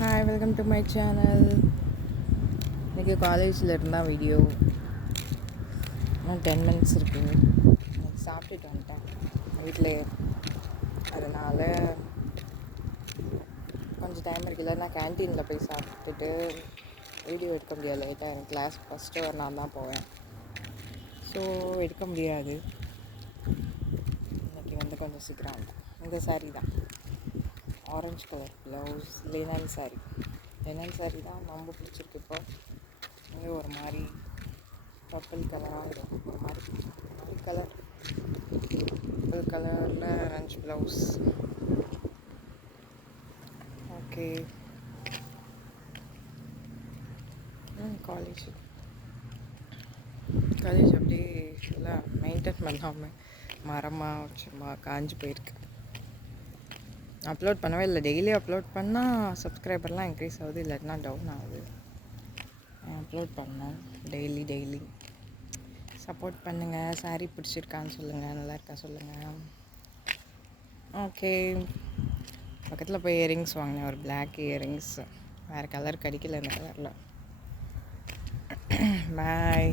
Hi, welcome to my channel. இன்றைக்கி காலேஜில் இருந்தால் வீடியோ இன்னும் 10 மினிட்ஸ் இருக்குது. இன்னைக்கு சாப்பிட்டுட்டு வந்துட்டேன் வீட்டில். அதனால் கொஞ்சம் டைம் இருக்குல்ல, நான் கேன்டீனில் போய் சாப்பிட்டுட்டு வீடியோ எடுக்க முடியாது. லேட்டாக எனக்கு கிளாஸ் ஃபஸ்ட்டு ஒரு நான் தான் போவேன், ஸோ எடுக்க முடியாது. இன்றைக்கி கொஞ்சம் சீக்கிரம் வந்தேன். இந்த சாரீ தான், orange colour blouse, linen sari தான் ரொம்ப பிடிச்சிருக்கு. இப்போ இங்கே ஒரு மாதிரி பர்பிள் கலராக இருக்கும், ஒரு மாதிரி பர்பிள் கலரில் ஆரஞ்சு ப்ளவுஸ். ஓகே. காலேஜ் அப்படியே ஃபுல்லாக மெயின்டைன் பண்ணாமல் மரமாக சும்மா காஞ்சி போயிருக்கு. அப்லோட் பண்ணவே இல்லை. டெய்லி அப்லோட் பண்ணால் சப்ஸ்கிரைபர்லாம் இன்க்ரீஸ் ஆகுது, இல்லாட்டினா டவுன் ஆகுது. அப்லோட் பண்ணோம் டெய்லி சப்போர்ட் பண்ணுங்கள். சாரீ பிடிச்சிருக்கான்னு சொல்லுங்கள், நல்லா இருக்கா சொல்லுங்கள். ஓகே. பக்கத்தில் போய் இயரிங்ஸ் வாங்கினேன், ஒரு பிளாக் இயரிங்ஸ். வேறு கலர் கிடைக்கல இந்த கலரில். பாய்.